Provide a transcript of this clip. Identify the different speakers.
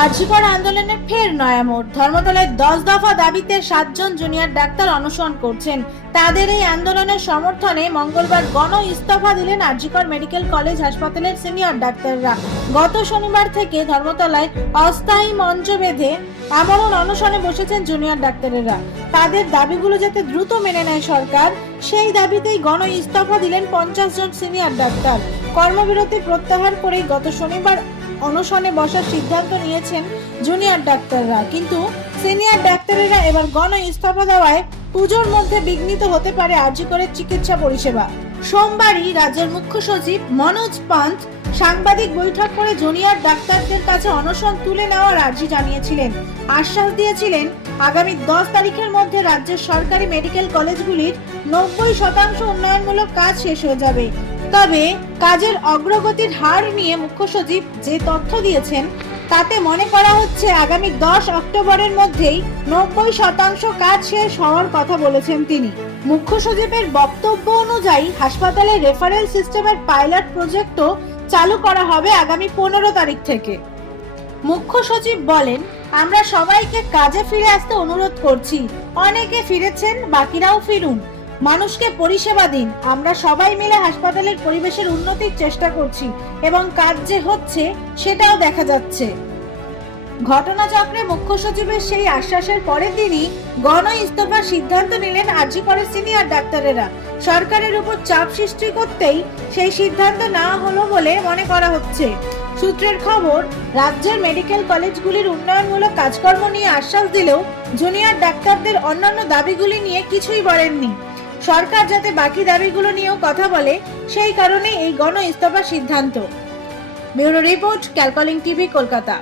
Speaker 1: আর্যিকর আন্দোলনে ফের নয়া মোড় ধর্মতলায় দশ দফা দাবিতে সাতজন জুনিয়র ডাক্তার অনশন করছেন। তাদের এই আন্দোলনের সমর্থনে মঙ্গলবার গণ ইস্তফা দিলেন আর্যিকর মেডিকেল কলেজ হাসপাতালের সিনিয়র ডাক্তাররা। গত শনিবার থেকে ধর্মতলায় অস্থায়ী মঞ্চ বেঁধে আমরণ অনশনে বসেছেন জুনিয়র ডাক্তারেরা। তাদের দাবিগুলো যাতে দ্রুত মেনে নেয় সরকার, সেই দাবিতেই গণ ইস্তফা দিলেন পঞ্চাশ জন সিনিয়র ডাক্তার। কর্মবিরতি প্রত্যাহার করে গত শনিবার অনশনে বসার সিদ্ধান্ত নিয়েছেন জুনিয়র ডাক্তাররা। কিন্তু সিনিয়র ডাক্তারেরা এবার গণ ইস্তফা দেওয়ায় পুজোর মধ্যে বিঘ্নিত হতে পারে আর্যিকরের চিকিৎসা পরিষেবা। সোমবারই রাজ্যের মুখ্য সচিব মনোজ পান্থ সাংবাদিক বৈঠক করে জুনিয়র ডাক্তারদের কাছে অনশন তুলে নেওয়ার আর্জি জানিয়েছিলেন। আশ্বাস দিয়েছিলেন, আগামী দশ তারিখের মধ্যে রাজ্যের সরকারি মেডিকেল কলেজগুলির নব্বই শতাংশ উন্নয়নমূলক কাজ শেষ হয়ে যাবে। তবে কাজের অগ্রগতির হার নিয়ে মুখ্য সচিব যে তথ্য দিয়েছেন, তাতে মনে করা হচ্ছে আগামী দশ অক্টোবরের মধ্যেই নব্বই শতাংশ কাজ শেষ হওয়ার কথা বলেছেন তিনি। মুখ্য সচিবের বক্তব্য অনুযায়ী হাসপাতালে রেফারেল সিস্টেমের পাইলট প্রজেক্টও চালু করা হবে আগামী পনেরো তারিখ থেকে। মুখ্য সচিব বলেন, আমরা সবাইকে কাজে ফিরে আসতে অনুরোধ করছি, অনেকে ফিরেছেন, বাকিরাও ফিরুন। মানুষকে পরিষেবা দিন। আমরা সবাই মিলে হাসপাতালের পরিবেশের উন্নতির চেষ্টা করছি এবং কাজ যে হচ্ছে সেটাও দেখা যাচ্ছে। ঘটনাচক্রে মুখ্য সচিবের সেই আশ্বাসের পরের দিনই গণ ইস্তফার সিদ্ধান্ত নিলেন আরজিকরের সিনিয়র ডাক্তারেরা। সরকারের উপর চাপ সৃষ্টি করতেই সেই সিদ্ধান্ত না হলো বলে মনে করা হচ্ছে। সূত্রের খবর, রাজ্যের মেডিকেল কলেজগুলির উন্নয়নমূলক কাজকর্ম নিয়ে আশ্বাস দিলেও জুনিয়র ডাক্তারদের অন্যান্য দাবিগুলি নিয়ে কিছুই বলেননি। সরকার যাতে বাকি দাবিগুলো নিয়েও কথা বলে, সেই কারণে এই গণ ইস্তফা সিদ্ধান্ত। ব্যুরো রিপোর্ট, ক্যালকলিং টিভি, কলকাতা।